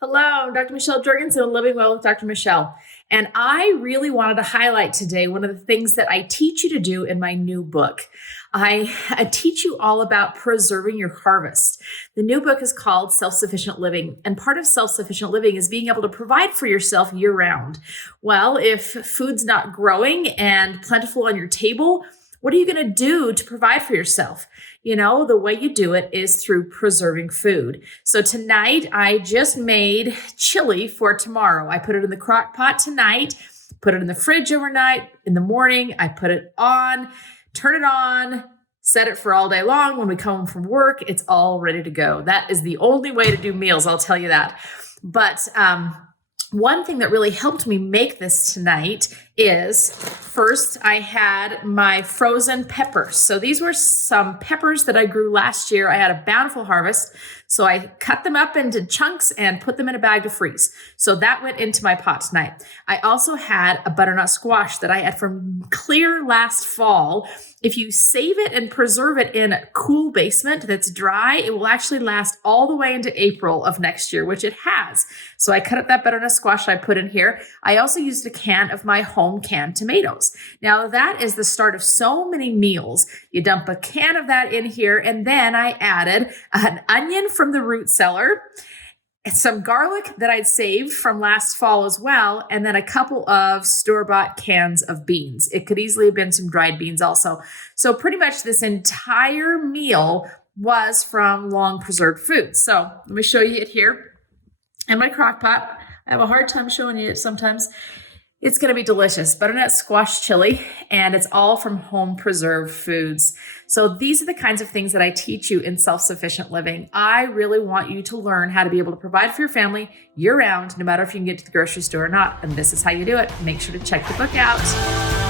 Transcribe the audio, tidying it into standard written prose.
Hello, I'm Dr. Michelle Jorgensen, Living Well with Dr. Michelle. And I really wanted to highlight today one of the things that I teach you to do in my new book. I teach you all about preserving your harvest. The new book is called SelfSufficient Living. And part of self-sufficient living is being able to provide for yourself year round. Well, if food's not growing and plentiful on your table, what are you going to do to provide for yourself? You know, the way you do it is through preserving food. So tonight, I just made chili for tomorrow. I put it in the crock pot tonight, put it in the fridge overnight. In the morning, I put it on, turn it on, set it for all day long. When we come home from work, it's all ready to go. That is the only way to do meals, I'll tell you that. But one thing that really helped me make this tonight is, first, I had my frozen peppers. So these were some peppers that I grew last year. I had a bountiful harvest. So I cut them up into chunks and put them in a bag to freeze. So that went into my pot tonight. I also had a butternut squash that I had from clear last fall. If you save it and preserve it in a cool basement that's dry, it will actually last all the way into April of next year, which it has. So I cut up that butternut squash I put in here. I also used a can of my home canned tomatoes. Now that is the start of so many meals. You dump a can of that in here, and then I added an onion from the root cellar, some garlic that I'd saved from last fall as well, and then a couple of store-bought cans of beans. It could easily have been some dried beans also. So pretty much this entire meal was from long preserved foods. So let me show you it here in my crock pot. I have a hard time showing you it sometimes. It's going to be delicious. Butternut squash chili, and it's all from home preserved foods. So these are the kinds of things that I teach you in self-sufficient living. I really want you to learn how to be able to provide for your family year round, no matter if you can get to the grocery store or not. And this is how you do it. Make sure to check the book out.